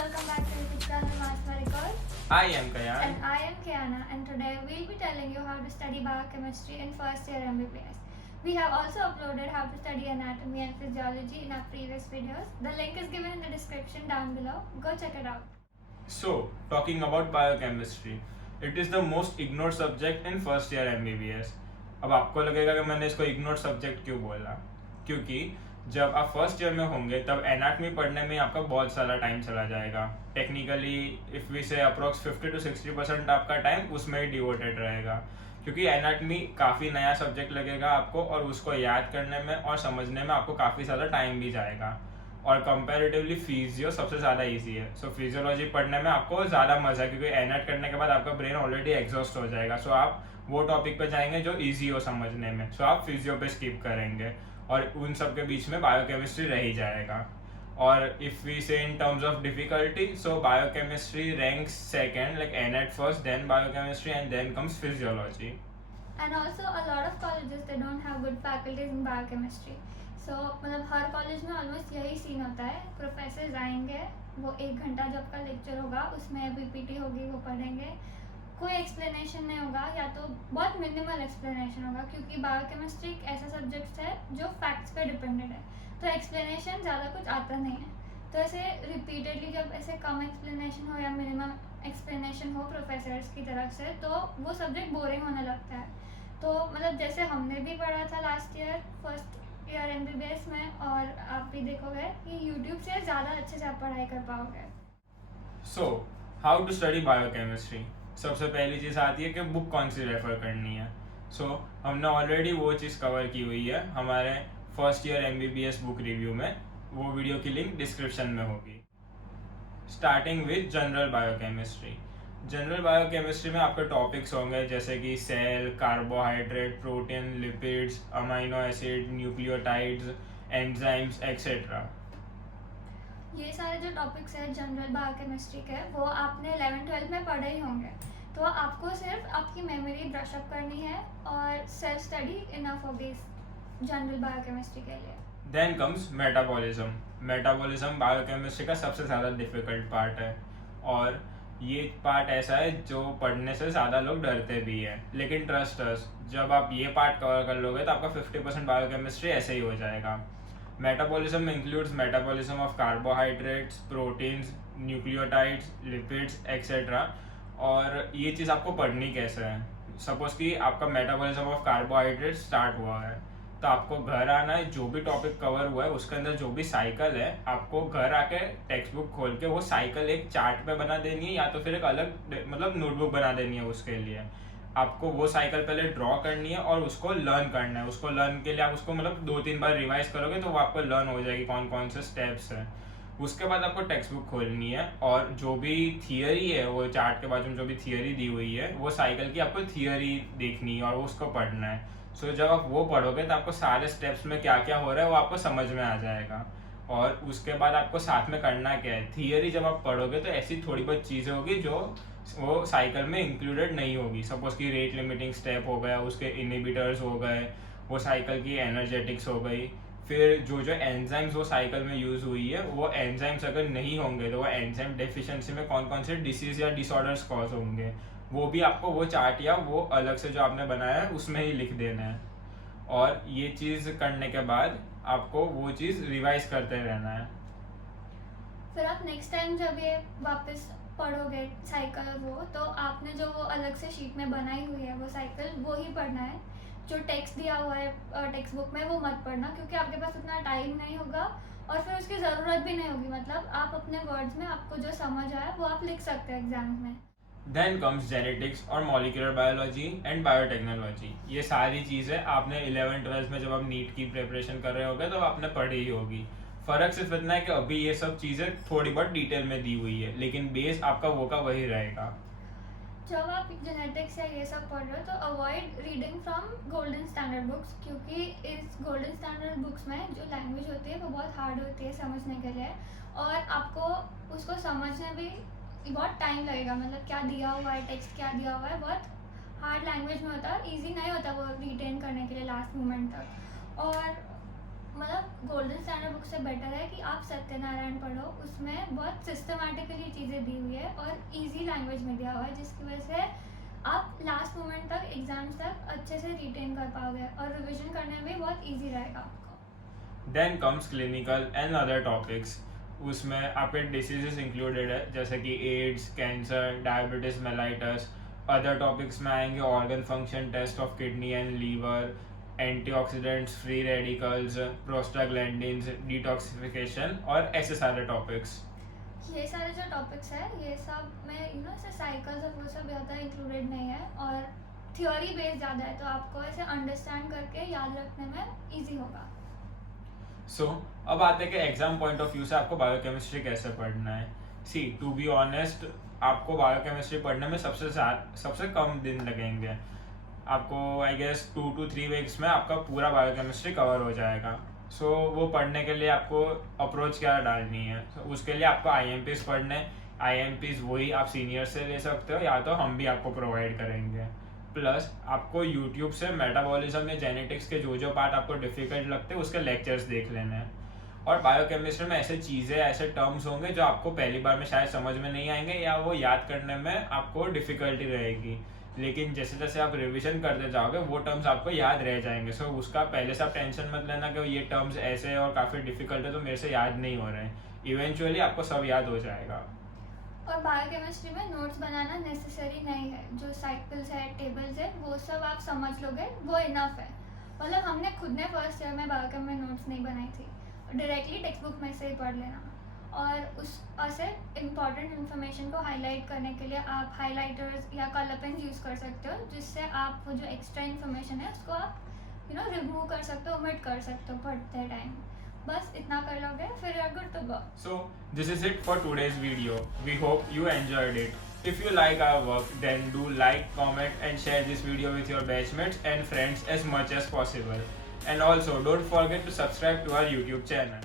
welcome back to YouTube channel Maths Miracle. I am Kayan. And I am Kiana, and today we'll be telling you how to study biochemistry in first year MBBS. We have also uploaded how to study anatomy and physiology in our previous videos. The link is given in the description down below. Go check it out. So, talking about biochemistry, it is the most ignored subject in first year MBBS. अब आपको लगेगा कि मैंने इसको ignore subject क्यों बोला, क्योंकि जब आप फर्स्ट ईयर में होंगे तब एनाटमी पढ़ने में आपका बहुत सारा टाइम चला जाएगा. टेक्निकली इफ़ वी से अप्रोक्स 50 to 60% आपका टाइम उसमें ही डिवोटेड रहेगा, क्योंकि एनाटमी काफ़ी नया सब्जेक्ट लगेगा आपको और उसको याद करने में और समझने में आपको काफ़ी ज़्यादा टाइम भी जाएगा. और कंपैरेटिवली फिजियो सबसे ज़्यादा इजी है. सो फिजियोलॉजी पढ़ने में आपको ज़्यादा मज़ा है, क्योंकि एनाट करने के बाद आपका ब्रेन ऑलरेडी एग्जॉस्ट हो जाएगा. सो आप वो टॉपिक पे जाएंगे जो इजी हो समझने में. सो आप फिजियो पे स्किप करेंगे और उन सब के बीच में बायोकेमिस्ट्री रह ही जाएगा. और if we say in terms of difficulty, so biochemistry ranks second, like anat first, then biochemistry and then comes physiology. And also a lot of colleges they don't have good faculties in biochemistry. So मतलब हर college में almost यही scene होता है. Professor आएंगे, वो 1 घंटा जो आपका लेक्चर होगा उसमें बीपीटी होगी, वो पढ़ेंगे, कोई एक्सप्लेनेशन नहीं होगा या तो बहुत मिनिमल एक्सप्लेनेशन होगा, क्योंकि बायोकेमिस्ट्री एक ऐसा सब्जेक्ट है जो फैक्ट्स पे डिपेंडेड है. तो एक्सप्लेनेशन ज़्यादा कुछ आता नहीं है. तो ऐसे रिपीटेडली जब ऐसे कम एक्सप्लेनेशन हो या मिनिमम एक्सप्लेनेशन हो प्रोफेसर्स की तरफ से, तो वो सब्जेक्ट बोरिंग होने लगता है. तो मतलब जैसे हमने भी पढ़ा था last year first year MBBS में, और आप भी देखोगे कि YouTube से ज़्यादा अच्छे से आप पढ़ाई कर पाओगे. So how to study biochemistry. सबसे पहली चीज़ आती है कि बुक कौन सी रेफर करनी है. सो हमने ऑलरेडी वो चीज़ कवर की हुई है हमारे first year MBBS book review में. वो वीडियो की लिंक डिस्क्रिप्शन में होगी. Starting with general biochemistry. General biochemistry में आपके टॉपिक्स होंगे जैसे कि cell, carbohydrate, protein, lipids, amino acid, nucleotides, enzymes etcetera. ये सारे जो टॉपिक्स हैं जनरल बायोकेमिस्ट्री के, वो आपने 11th-12th में पढ़े ही होंगे. तो आपको सिर्फ आपकी मेमोरी ब्रश अप करनी है और सेल्फ स्टडी इनफ होगी जनरल बायोकेमिस्ट्री के लिए. Then comes metabolism. Metabolism biochemistry का सबसे ज़्यादा डिफिकल्ट पार्ट है, और ये पार्ट ऐसा है जो पढ़ने से ज़्यादा लोग डरते भी हैं. लेकिन ट्रस्ट अस, जब आप ये पार्ट कवर कर लोगे तो आपका 50% बायोकेमिस्ट्री ऐसे ही हो जाएगा. Metabolism includes metabolism of carbohydrates, proteins, nucleotides, lipids etcetera. और ये चीज़ आपको पढ़नी कैसे है. सपोज कि आपका मेटाबॉलिज्म ऑफ कार्बोहाइड्रेट स्टार्ट हुआ है, तो आपको घर आना है, जो भी टॉपिक कवर हुआ है उसके अंदर जो भी साइकिल है, आपको घर आके टेक्स्ट बुक खोल के वो साइकिल एक चार्ट पे बना देनी है, या तो फिर एक अलग मतलब नोटबुक बना देनी है. उसके लिए आपको वो साइकिल पहले ड्रॉ करनी है और उसको लर्न करना है. उसको लर्न के लिए आप उसको मतलब 2-3 बार रिवाइज करोगे तो वो आपको लर्न हो जाएगी कौन कौन से स्टेप्स हैं. उसके बाद आपको टेक्स्ट बुक खोलनी है और जो भी थियरी है, वो चार्ट के बाजू में जो भी थियरी दी हुई है, वो साइकिल की आपको थियरी देखनी है और उसको पढ़ना है. सो जब आप वो पढ़ोगे तो आपको सारे स्टेप्स में क्या क्या हो रहा है वो आपको समझ में आ जाएगा. और उसके बाद आपको साथ में करना क्या है. थियरी जब आप पढ़ोगे तो ऐसी थोड़ी बहुत चीज़ें होगी जो वो साइकिल में इंक्लूडेड नहीं होगी. सपोज कि रेट लिमिटिंग स्टेप हो गया, उसके इनहिबिटर्स हो गए, वो साइकिल की एनर्जेटिक्स हो गई. फिर जो जो एंजाइम्स वो साइकिल में यूज़ हुई है, वो एंजाइम्स अगर नहीं होंगे तो वो एंजाइम डेफिशिएंसी में कौन कौन से डिसीज़ या डिसऑर्डर्स कॉज होंगे, वो भी आपको वो चार्ट या वो अलग से जो आपने बनाया है उसमें ही लिख देना है. और ये चीज़ करने के बाद आपको वो चीज़ रिवाइज करते रहना है. फिर आप नेक्स्ट टाइम जब ये वापस पढ़ोगे साइकिल वो, तो आपने जो वो अलग से शीट में बनाई हुई है वो साइकिल वो ही पढ़ना है. जो टेक्स्ट दिया हुआ है टेक्स्ट बुक में वो मत पढ़ना, क्योंकि आपके पास उतना टाइम नहीं होगा और फिर उसकी ज़रूरत भी नहीं होगी. मतलब आप अपने वर्ड्स में आपको जो समझ आया वो आप लिख सकते हैं एग्जाम में. देन कम्स जेनेटिक्स और मॉलिक्यूलर बायोलॉजी एंड बायोटेक्नोलॉजी. ये सारी चीज़ें आपने 11th-12th में जब आप नीट की प्रिपरेशन कर रहे होगे तो आपने पढ़ी ही होगी. फ़र्क सिर्फ इतना है कि अभी ये सब चीज़ें थोड़ी बहुत डिटेल में दी हुई है, लेकिन बेस आपका वो का वही रहेगा. जब आप जेनेटिक्स या ये सब पढ़ रहे हो तो avoid reading from golden standard books, क्योंकि इस गोल्डन स्टैंडर्ड बुक्स में जो लैंग्वेज होती है वो बहुत हार्ड होती है समझने के लिए, और आपको उसको समझने भी बहुत टाइम लगेगा. मतलब क्या दिया हुआ है, टेक्स्ट क्या दिया हुआ है, बहुत हार्ड लैंग्वेज में होता है, ईजी नहीं होता वो रिटेन करने के लिए लास्ट मोमेंट तक. और मतलब गोल्डन स्टैंडर्ड बुक से बेटर है कि आप सत्यनारायण पढ़ो, उसमें बहुत सिस्टमेटिकली चीज़ें दी हुई है और इजी लैंग्वेज में दिया हुआ है, जिसकी वजह से आप लास्ट मोमेंट तक एग्जाम्स तक अच्छे से रिटेन कर पाओगे और रिवीजन करने में भी बहुत इजी रहेगा आपको। Then comes clinical and other topics. उसमें आपके डिसीजेस इंक्लूडेड है, जैसे कि AIDS, cancer, diabetes mellitus. Other topics में आएंगे organ function test of kidney and liver, antioxidants, free radicals, prostaglandins, detoxification और ऐसे सारे टॉपिक्स। ये सारे जो टॉपिक्स है ये सब में ऐसे साइकिल्स और वो सब ज़्यादा इंक्लूडेड नहीं है और थ्योरी बेस्ड ज़्यादा है, तो आपको ऐसे अंडरस्टैंड करके याद रखने में इजी होगा। सो अब आते हैं कि एग्जाम पॉइंट ऑफ व्यू से आपको बायोकेमिस्ट्री कैसे पढ़ना है। सी टू बी ऑनेस्ट, आपको बायोकेमिस्ट्री पढ़ने में सबसे कम दिन लगेंगे। आपको आई गेस 2 to 3 वीक्स में आपका पूरा बायोकेमिस्ट्री कवर हो जाएगा। सो वो पढ़ने के लिए आपको अप्रोच क्या डालनी है, उसके लिए आपको IMPs पढ़ने। IMPs वही आप सीनियर से ले सकते हो या तो हम भी आपको प्रोवाइड करेंगे। प्लस आपको यूट्यूब से मेटाबॉलिज्म या जेनेटिक्स के जो पार्ट आपको डिफिकल्ट लगते हैं उसके लेक्चर्स देख लेने हैं। और बायोकेमिस्ट्री में ऐसे चीज़ें, ऐसे टर्म्स होंगे जो आपको पहली बार में शायद समझ में नहीं आएंगे या वो याद करने में आपको डिफ़िकल्टी रहेगी, लेकिन जैसे जैसे आप रिवीजन करते जाओगे वो टर्म्स आपको याद रह जाएंगे। सो उसका पहले से आप टेंशन मत लेना कि ये टर्म्स ऐसे हैं और काफ़ी डिफिकल्ट है तो मेरे से याद नहीं हो रहे हैं। इवेंचुअली आपको सब याद हो जाएगा। और बायोकेमिस्ट्री में नोट्स बनाना नेसेसरी नहीं है, जो साइकिल्स है, टेबल्स है, वो सब आप समझ लोगे, वो इनफ है। मतलब हमने खुद ने फर्स्ट ईयर में बायोकेम में नोट्स नहीं बनाई थी, डायरेक्टली टेक्स्ट बुक में से ही पढ़ लेना। और उस ऐसे इम्पॉर्टेंट इन्फॉर्मेशन को हाईलाइट करने के लिए आप हाईलाइटर्स या कलर पेन यूज़ कर सकते हो, जिससे आप वो जो एक्स्ट्रा इन्फॉर्मेशन है उसको आप रिमूव कर सकते हो, ओमिट कर सकते हो पढ़ते टाइम। बस इतना कर लोगे फिर you are good to go. So this is it for today's video. We hope you enjoyed it. If you like our work, then do like, comment and share this video with your batchmates and friends as much as possible. And also don't forget to subscribe to our YouTube channel.